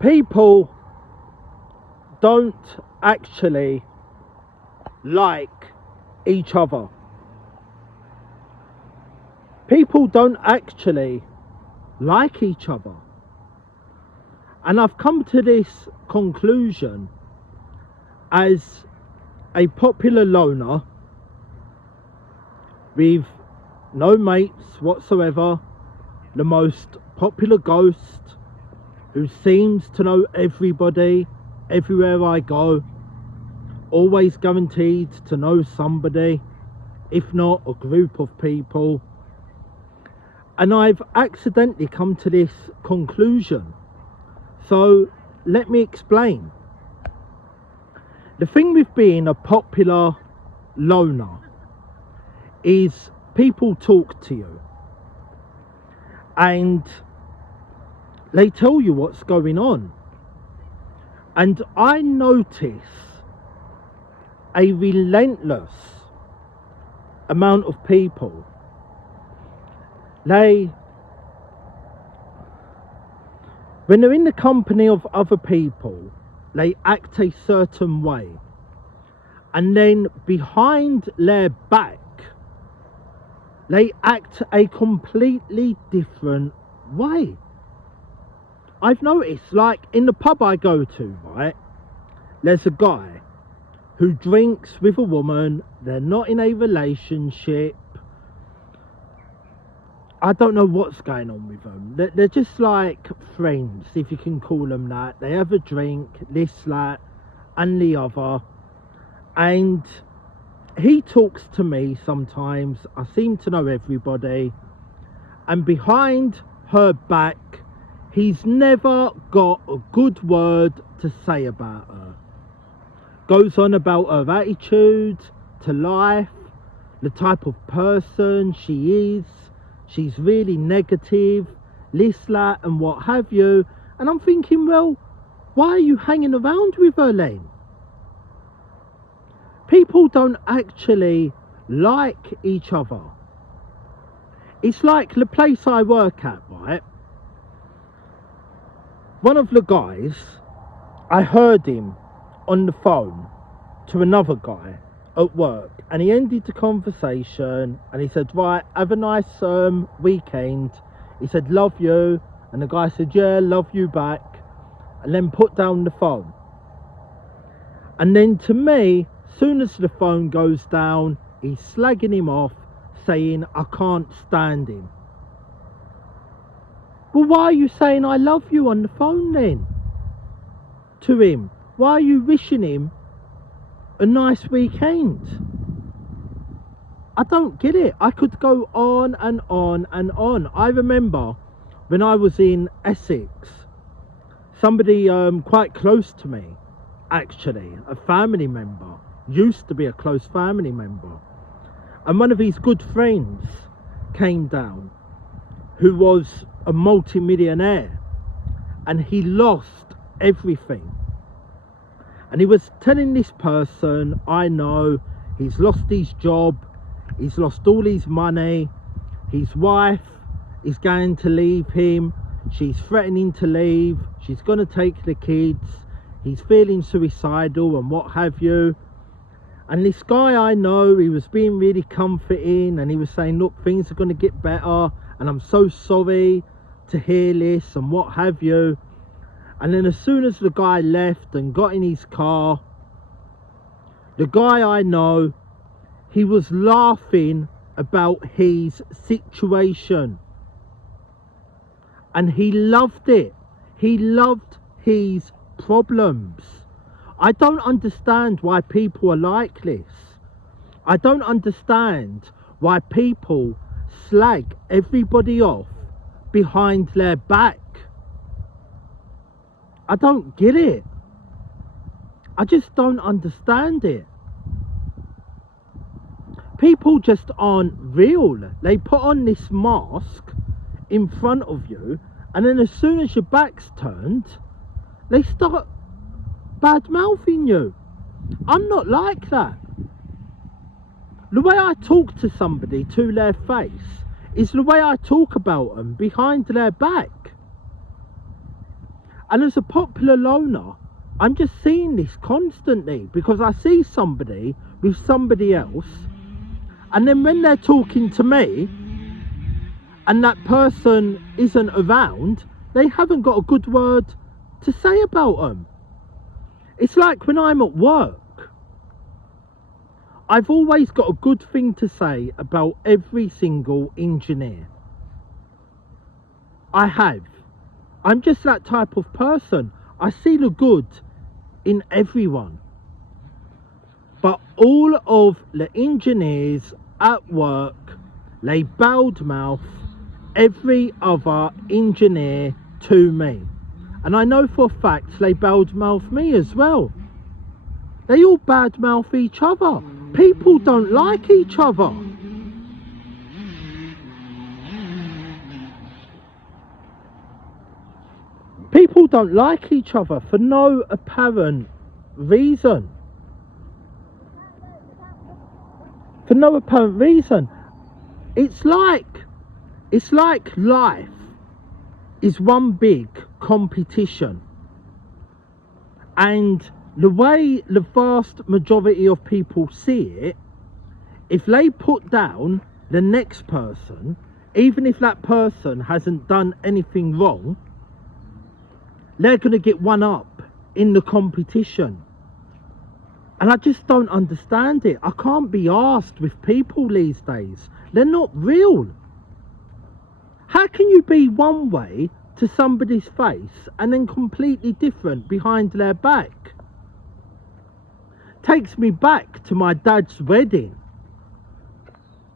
People don't actually like each other. People don't actually like each other. And I've come to this conclusion as a popular loner with no mates whatsoever, the most popular ghost who seems to know everybody everywhere I go, always guaranteed to know somebody, if not a group of people. And I've accidentally come to this conclusion. So let me explain. The thing with being a popular loner is people talk to you and they tell you what's going on. And I notice a relentless amount of people. When they're in the company of other people, they act a certain way, and then behind their back they act a completely different way. I've noticed, like in the pub I go to, right, there's a guy who drinks with a woman, they're not in a relationship. I don't know what's going on with them. They're just like friends, if you can call them that. They have a drink, this, that, and the other. And he talks to me sometimes. I seem to know everybody. And behind her back, he's never got a good word to say about her. Goes on about her attitude to life, the type of person she is. She's really negative, this, that, and what have you. And I'm thinking, well, why are you hanging around with her then? People don't actually like each other. It's like the place I work at, right? One of the guys, I heard him on the phone to another guy at work, and he ended the conversation and he said, right, have a nice weekend. He said, love you. And the guy said, yeah, love you back, and then put down the phone. And then to me, soon as the phone goes down, he's slagging him off, saying, I can't stand him. Well, why are you saying I love you on the phone then to him? Why are you wishing him a nice weekend? I don't get it. I could go on and on and on. I remember when I was in Essex, somebody quite close to me, actually, a family member, used to be a close family member, and one of his good friends came down, who was a multi-millionaire, and he lost everything. And he was telling this person, I know, he's lost his job, he's lost all his money, his wife is going to leave him, she's threatening to leave, she's going to take the kids, he's feeling suicidal and what have you. And this guy I know, he was being really comforting, and he was saying, look, things are going to get better, and I'm so sorry to hear this and what have you. And then as soon as the guy left and got in his car, the guy I know, he was laughing about his situation. And he loved it. He loved his problems. I don't understand why people are like this. I don't understand why people slag everybody off behind their back. I don't get it. I just don't understand it. People just aren't real. They put on this mask in front of you, and then as soon as your back's turned, they start bad mouthing you. I'm not like that. The way I talk to somebody to their face is the way I talk about them behind their back. And as a popular loner, I'm just seeing this constantly because I see somebody with somebody else, and then when they're talking to me and that person isn't around, they haven't got a good word to say about them. It's like when I'm at work, I've always got a good thing to say about every single engineer. I have. I'm just that type of person. I see the good in everyone. But all of the engineers at work, they bad mouth every other engineer to me. And I know for a fact they bad mouth me as well. They all bad mouth each other. People don't like each other. People don't like each other for no apparent reason. For no apparent reason. It's like life is one big competition. And the way the vast majority of people see it, if they put down the next person, even if that person hasn't done anything wrong, they're going to get one up in the competition. And I just don't understand it. I can't be arsed with people these days. They're not real. How can you be one way to somebody's face and then completely different behind their back? Takes me back to my dad's wedding.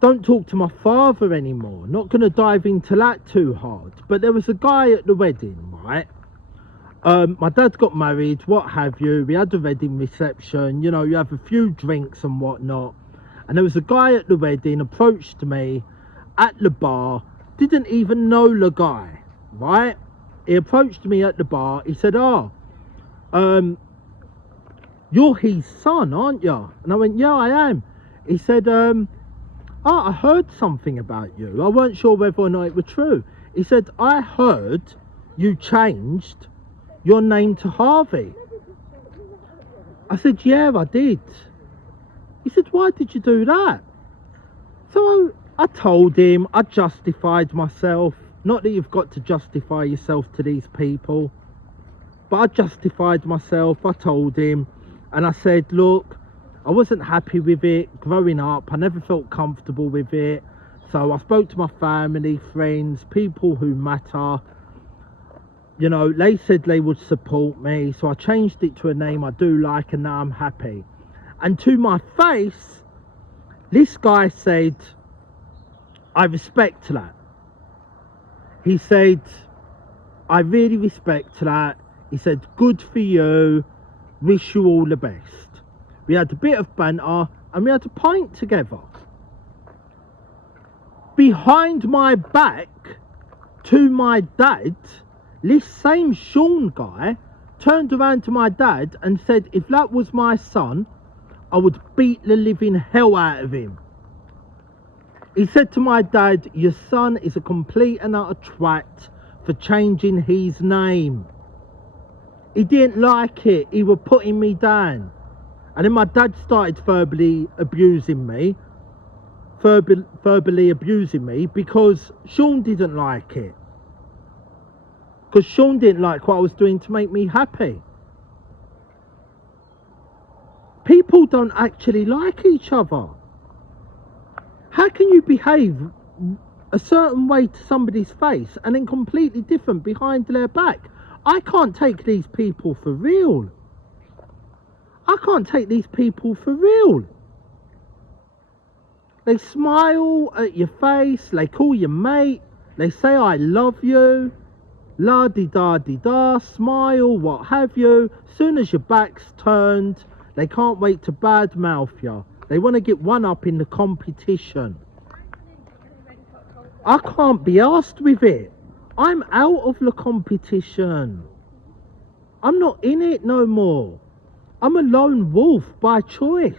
Don't talk to my father anymore. Not going to dive into that too hard. But there was a guy at the wedding, right? My dad got married, what have you. We had a wedding reception. You know, you have a few drinks and whatnot. And there was a guy at the wedding approached me at the bar. Didn't even know the guy, right? He approached me at the bar. He said, you're his son, aren't you? And I went, yeah, I am. He said, I heard something about you. I weren't sure whether or not it was true. He said, I heard you changed your name to Harvey. I said, yeah, I did. He said, why did you do that? So I told him, I justified myself. Not that you've got to justify yourself to these people, but I justified myself. I told him, and I said, look, I wasn't happy with it growing up. I never felt comfortable with it. So I spoke to my family, friends, people who matter. You know, they said they would support me. So I changed it to a name I do like, and now I'm happy. And to my face, this guy said, I respect that. He said, I really respect that. He said, good for you. Wish you all the best. We had a bit of banter and we had a pint together. Behind my back to my dad, this same Sean guy turned around to my dad and said, if that was my son, I would beat the living hell out of him. He said to my dad, your son is a complete and utter twat for changing his name. He didn't like it. He was putting me down. And then my dad started verbally abusing me. Verbally abusing me because Sean didn't like it. Because Sean didn't like what I was doing to make me happy. People don't actually like each other. How can you behave a certain way to somebody's face and then completely different behind their back? I can't take these people for real. I can't take these people for real. They smile at your face, they call you mate, they say I love you, la-di-da-di-da, smile, what have you. Soon as your back's turned, they can't wait to badmouth you. They want to get one up in the competition. I can't be asked with it. I'm out of the competition. I'm not in it no more. I'm a lone wolf by choice.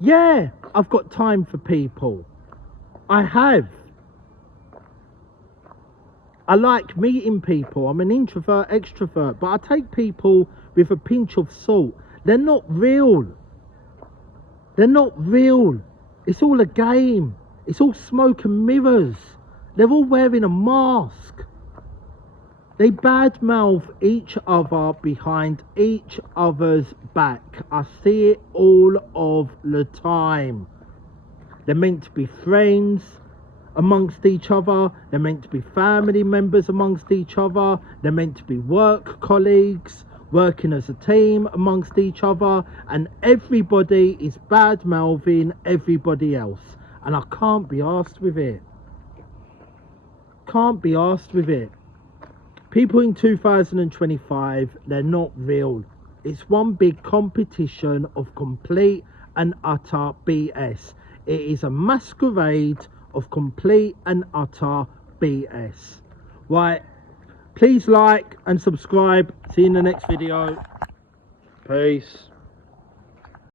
Yeah, I've got time for people. I have. I like meeting people. I'm an introvert, extrovert, but I take people with a pinch of salt. They're not real. They're not real. It's all a game. It's all smoke and mirrors. They're all wearing a mask. They badmouth each other behind each other's back. I see it all of the time. They're meant to be friends amongst each other. They're meant to be family members amongst each other. They're meant to be work colleagues, working as a team amongst each other. And everybody is bad-mouthing everybody else. And I can't be arsed with it. Can't be arsed with it. People in 2025, they're not real. It's one big competition of complete and utter BS. It is a masquerade of complete and utter BS. Right, please like and subscribe. See you in the next video. Peace.